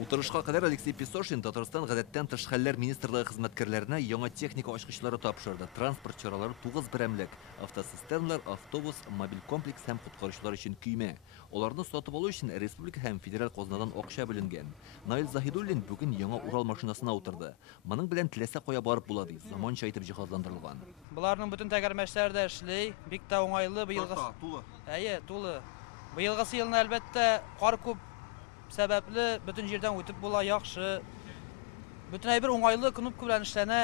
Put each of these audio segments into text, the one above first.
Утырышка кадәр Алексей Песошин Татарстан гадәттән тыш хәлләр министрлыгы хезмәткәрләренә яңа техника ачкычлары тапшырды. Транспорт чаралары 9 берәмлек, автосистемалар, автобус, мобиль комплекс һәм коткаручылар өчен көймә. Аларны сатып алу өчен республика һәм федераль казнадан акча бүленгән. Наил Заһидуллин бүген яңа Урал машинасына утырды. Моның белән теләсә кая барып була ди, заманча итеп җиһазландырылган. Буларның бөтен тәгәрмәчләре дә эшли, бик тә уңайлы быелгы. Әйе, тулы. Быелгы елны әлбәттә кар күп сәбәпле бөтен җирдән үтеп була, яхшы. Бөтен әйбер уңайлы, күнүп белән эшләнә.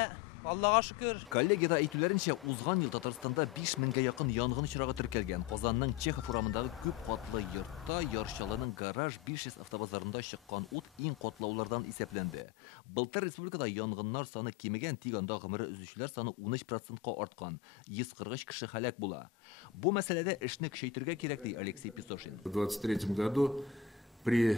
Аллага шөкер. Коллегида әйтүләренчә, узган ел Татарстанда 5000гә якын янгын очрагы теркәлгән. Казанның Чехов урамындагы күп катлы йортта Яршалының гараж 500 автобазарында чыккан ут иң катлаулардан исәпләнде. Былтыр республикада янгыннар саны кимегән, тик анда гомере өзүчеләр саны 13%-ка арткан. 143 кеше һәлак була. Бу мәсьәләдә эшне көчәйтергә кирәк ди Алексей Песошин. В 2023 году при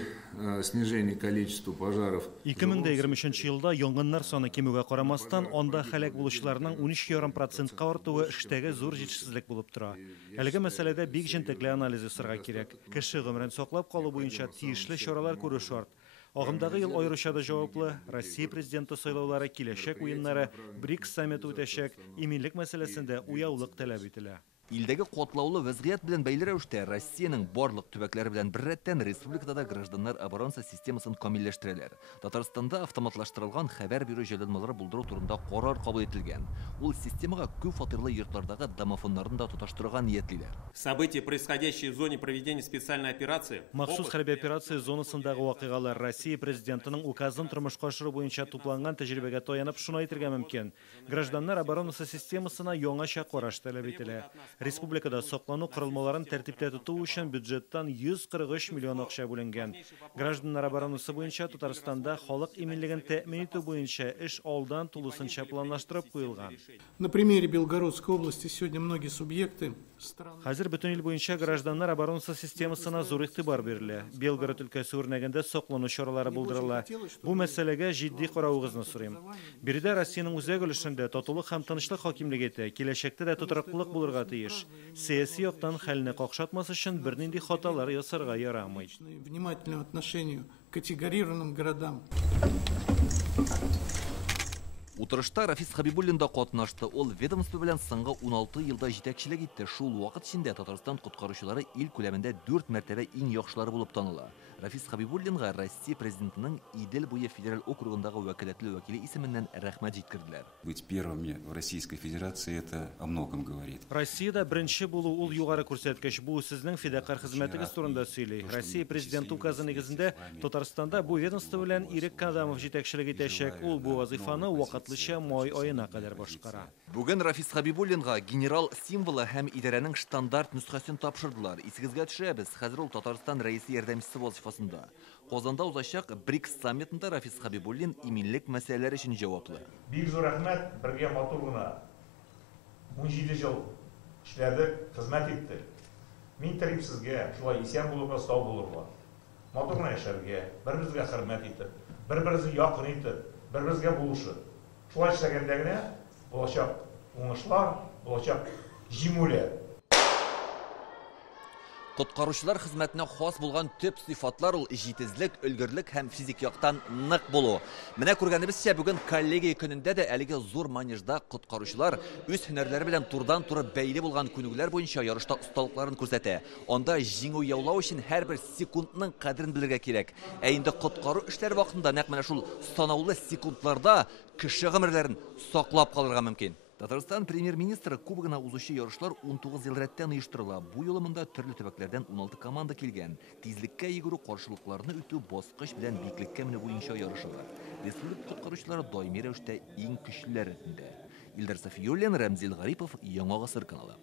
снижении количества пожаров 2023 елда янгыннар саны кимүгә карамастан, анда һәлак булучыларның 13,5%-ка артуы эштәге зур җитешсезлек булып тора. Әлеге мәсьәләдә бик җентекле анализ ясарга кирәк. Кеше гомерен саклап калу буенча тиешле чаралар күрү шарт. Агымдагы ел аеруча да җаваплы. Россия президенты сайлаулары, киләчәк уеннары, БРИКС саммиты үтәчәк, иминлек мәсьәләсендә уяулык таләп ителә. Илдәге катлаулы вазгыять белән бәйле рәвештә Россиянең барлык төбәкләре белән бер рәттән республикада гражданнар оборонасы системасын камилләштерәләр. Татарстанда автоматлаштырылган хәбәр бирү җайланмалары булдыру турында карар кабул ителгән. Ул системага күп фатирлы йортлардагы домофоннарын да тоташтырырга ниятлиләр. События, происходящие в зоне проведения специальной операции. Махсус хәрби операция зонасындагы вакыйгалар Россия президентының указын тормышка ашыру буенча тупланган тәҗрибәгә таянып шуны әйтергә мөмкин. Гражданнар оборонасы системасына яңача караш таләп ителә. Республикада саклану корылмаларын тәртиптә тоту өчен бюджеттан 143 миллион акча бүленгән. Гражданнар оборонасы буенча Татарстанда халык иминлеген тәэмин итү буенча эш алдан тулысынча планлаштырып куелган. На примере Белгородской области сегодня многие субъекты Хәзер бөтен ил буенча гражданнар оборонасы системасына зур игътибар бирелә. Белгород өлкәсе үрнәгендә саклану чаралары булдырыла. Бу мәсьәләгә җитди карауыгызны сорыйм. Биредә Россиянең үзәк өлешендә татулык һәм тынычлык хакимлек итә. Киләчәктә дә тотрыклык булырга тиеш. Сәяси яктан хәлне какшатмас өчен бернинди хаталар ясарга ярамый. Внимательное отношение к категорированным городам. Утырышта Рафис Хабибуллин да катнашты. Ул ведомство белән соңгы 16 елда җитәкчелек итте. Шул вакыт içендә Татарстан коткаручылары ил күләмендә 4 мәртәбә иң яхшылары булып таныла. Рафис Хабибуллинга Россия президентының Идел буе федераль округындагы вәкаләтле вәкиле исеменнән рәхмәт җиткерделәр. Быть первыми в Российской Федерации это о многом говорит. Россиядә беренче булу ул югары күрсәткеч. Бу сезнең фидакар хезмәтегез турында сөйли. Россия президенты указы нигезендә Татарстанда бу ведомство белән Ирек Кадамов җитәкчелек итәчәк. Ул бу вазифаны вакытлыча май аена кадәр башкара. Бүген Рафис Хабибуллинга генерал символы һәм идарәнең стандарт нөсхәсен тапшырдылар. Исегезгә төшәбез, хәзер ул Татарстан рәисе ярдәмчесе вазифасында. Казанда узачак БРИКС саммитында Рафис Хабибуллин иминлек мәсьәләләре өчен җаваплы. Бик зур рәхмәт, бергә матур гына 17 ел эшләдек, хезмәт иттек. Мин телим сезгә, шулай исән булырга, сау булырга. Матур гына яшәргә, бер-берегезгә хөрмәт итеп, бер-берегезне якын итеп, бер-берегезгә булышып. Шулай эшләгәндә генә булачак уңышлар, булачак җиңүләр. Коткаручылар хезмәтенә хас булган төп сыйфатлар ул җитезлек, өлгерлек һәм физик яктан нык булу. Менә күргәнебезчә, бүген коллегия көнендә дә әлеге зур манежда коткаручылар үз һөнәрләре белән турдан-туры бәйле булган күнегүләр буенча ярышта осталыкларын күрсәтә. Анда җиңү яулау өчен һәрбер секундның кадерен белергә кирәк. Ә инде коткару эшләре вакытында нәкъ менә шул санаулы секундларда кеше гомерләрен саклап калырга мөмкин. Татарстан премьер-министры кубогына узучы ярышлар 19 ел рәттән оештырыла. Бу юлы монда төрле төбәкләрдән 16 команда килгән. Тизлеккә йөгерү, каршылыкларны үтү, баскыч белән биеклеккә менү буенча ярышалар. Республика коткаручылары даими рәвештә иң көчлеләр рәтендә. Илдар Сафиуллин, Рамзил Гарипов, Яңа гасыр каналы.